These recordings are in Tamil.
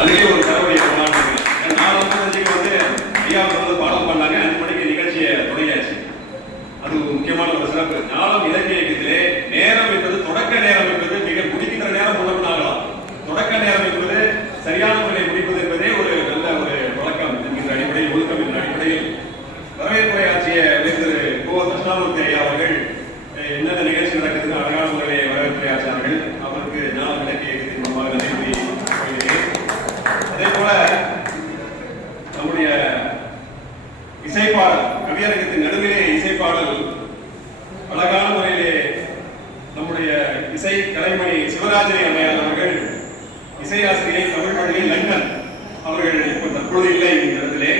அதுவே ஒரு தரவுடைய கொண்டாடுறேன் நாலு மணிக்கு வந்து ஐயா வந்து பாடம் பண்ணாங்க. அஞ்சு மணிக்கு நிகழ்ச்சியை தொடங்கியாச்சு. அது ஒரு முக்கியமான ஒரு சிறப்பு. ஞானம் இலக்கிய இயக்கத்திலே நேரம் என்பது தொடக்க நேரம் என்பது மிக முடிக்கின்ற நேரம் உள்ளவனாகலாம் தொடக்க நேரம் என்பது சரியான முறையில் முடிப்பது என்பதே ஒரு நல்ல ஒரு வழக்கம் என்கின்ற அடிப்படையில் ஒழுக்கம் என்ற அடிப்படையில். பாடல் அழகான முறையிலே நம்முடைய இசை கலைமணி சிவராஜனை அம்மையார் அவர்கள் இசையாசிரியை தமிழ் மொழியில் லண்டன் அவர்கள் இப்போ தற்பொழுது இல்லை இந்த இடத்திலே.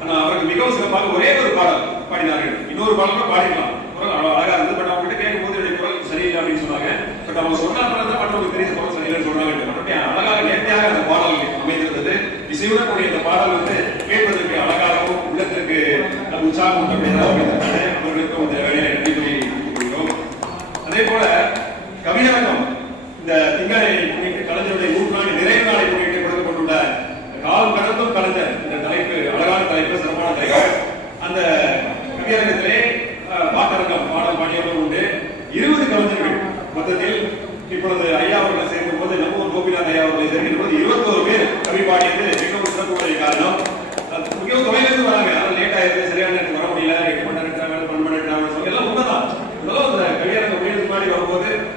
ஆனால் அவர்கள் மிகவும் சிறப்பாக ஒரே ஒரு பாடல் பாடினார்கள். இன்னொரு பாடல் கூட பாடிக்கலாம். குரல் அவ்வளவு அழகா இருந்தது பட் அவங்ககிட்ட கேட்கும்போது என்னுடைய குரல் சரியில்லை அப்படின்னு சொன்னாங்க. பட் அவங்க சொன்னாங்க தான் மற்றவங்க தெரிய குரல் சரியில்லைன்னு சொன்னாங்க பட் அழகாக நேர்த்தியாக அந்த பாடல் அமைந்திருந்தது. இசையுடன் கூடிய இந்த பாடல் வந்து கேட்பதற்கு அழகாகவும் உள்ளத்திற்கு உற்சாகம் அப்படின்றதாக அமைந்திருந்தது இந்த வேலையை நன்றி கொள்கிறோம் அதே போல கவியரங்கம் இந்த திங்களை முன்னிட்டு கலைஞருடைய நூற்றாண்டு நிறைவு நாளை முன்னிட்டு கொடுக்கப்பட்டுள்ள கால் கடந்தும் கலைஞர் இந்த தலைப்பு அழகான தலைப்பு சிறப்பான தலைப்பு. அந்த கவியரங்கத்திலே பாட்டரங்கம் பாடல் பாடியவர்கள் உண்டு. இருபது கலைஞர்கள் மொத்தத்தில் இப்பொழுது ஐயா அவர்களை சேர்க்கும் போது நம்ம கோபிநாத் ஐயா அவர்களை சேர்க்கும் போது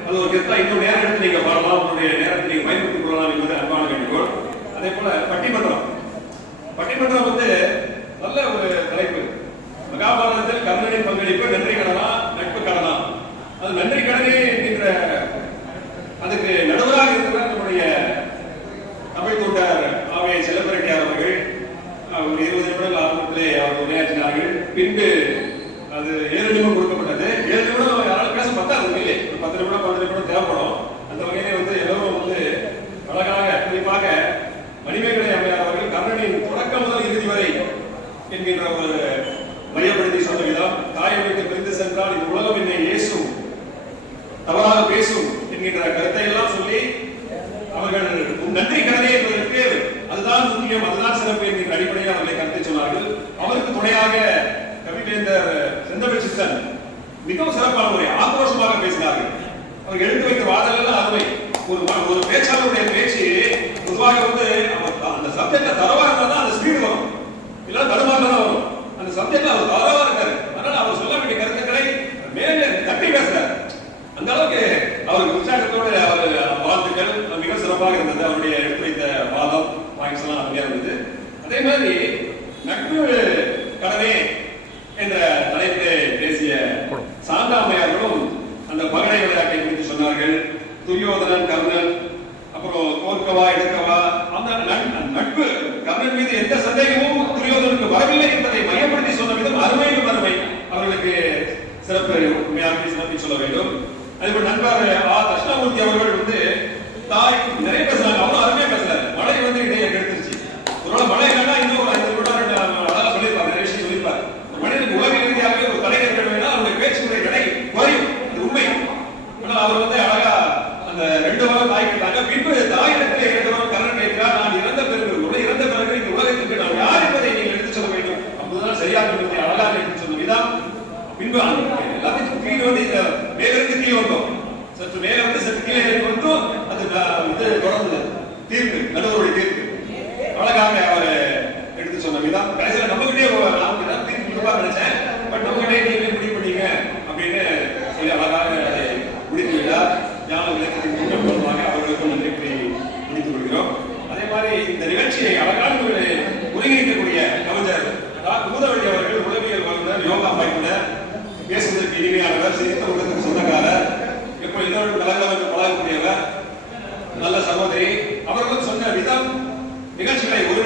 அது ஒரு கெத்தா இன்னும் நேரம் எடுத்து நீங்க பாடலாம் உங்களுடைய நேரத்தை நீங்க பயன்படுத்திக் கொள்ளலாம் என்பது அன்பான வேண்டுகோள். அதே போல பட்டிமன்றம். பட்டிமன்றம் வந்து நல்ல ஒரு தலைப்பு மகாபாரதத்தில் கர்ணனின் பங்களிப்பு நன்றி கடனா நட்பு கடனா அது நன்றி கடனே என்கின்ற அதுக்கு நடுவராக இருக்கிற நம்முடைய தமிழ் தொண்டர் ஆவே செல்லப்பரட்டியார் அவர்கள் அஹ், ஒரு இருபது நிமிடங்கள் ஆரம்பத்திலே அவர் உரையாற்றினார்கள் பின்பு அது ஏழு நிமிடம் கொடுக்கப்பட்டது ஏழு நிமிடம் யாராலும் பேச பத்தாது உண்மையிலே ஒரு பத்து நிமிடம் பத்து நிமிடம் தேவைப்படும் அந்த வகையிலே வந்து எல்லோரும் வந்து அழகாக குறிப்பாக மணிமேகலை அம்மையார் அவர்கள் கர்ணனின் தொடக்கம் முதல் இறுதி வரை என்கின்ற ஒரு மையப்படுத்தி சொன்ன விதம் தாயை விட்டு பிரிந்து சென்றால் இந்த உலகம் என்னை இயேசும் தவறாக பேசும் என்கின்ற கருத்தை எல்லாம் சொல்லி அவர்கள் நன்றி கடனே என்பதற்கு அதுதான் முக்கியம் அதுதான் சிறப்பு என்கின்ற அடிப்படையில் அவர்களை கருத்தை சொன்னார்கள். அவருக்கு துணையாக கவிவேந்தர் செந்தமிழ் சித்தன் மிகவும் சிறப்பான முறை ஆக்ரோஷமாக பேசினார்கள். அவர் எடுத்து வைத்த வாதல் எல்லாம் அருமை ஒரு ஒரு பேச்சாளருடைய பேச்சு பொதுவாக வந்து அந்த சப்ஜெக்ட்ல தரவா இருந்தா தான் அந்த ஸ்பீடு வரும். இல்ல தடுமாறல சப்ஜெக்ட்ல அவர் தரவா இருக்காரு. அதனால அவர் சொல்ல வேண்டிய கருத்துக்களை மேல தட்டி பேசுறாரு. அந்த அளவுக்கு அவருக்கு உற்சாகத்தோடு அவர் வாழ்த்துக்கள். மிக சிறப்பாக இருந்தது. அவருடைய எடுத்து வைத்த வாதம் பாயிண்ட்ஸ் எல்லாம் அப்படியே இருந்தது. அதே மாதிரி நட்பு கடனே என்ற தலைப்பு பேசிய சாந்தாமையார்களும் அந்த பகடை விளையாட்டை குறித்து சொன்னார்கள். துரியோதனன் கர்ணன் அப்புறம் தோற்கவா எடுக்கவா அந்த நட்- நட்பு கர்ணன் மீது எந்த சந்தேகமும் துரியோதனுக்கு வரவில்லை என்பதை மையப்படுத்தி தீர்ப்பு நடுவருடைய தீர்ப்பு அழகாக அவர் எடுத்து சொன்ன விதம். 你看前面。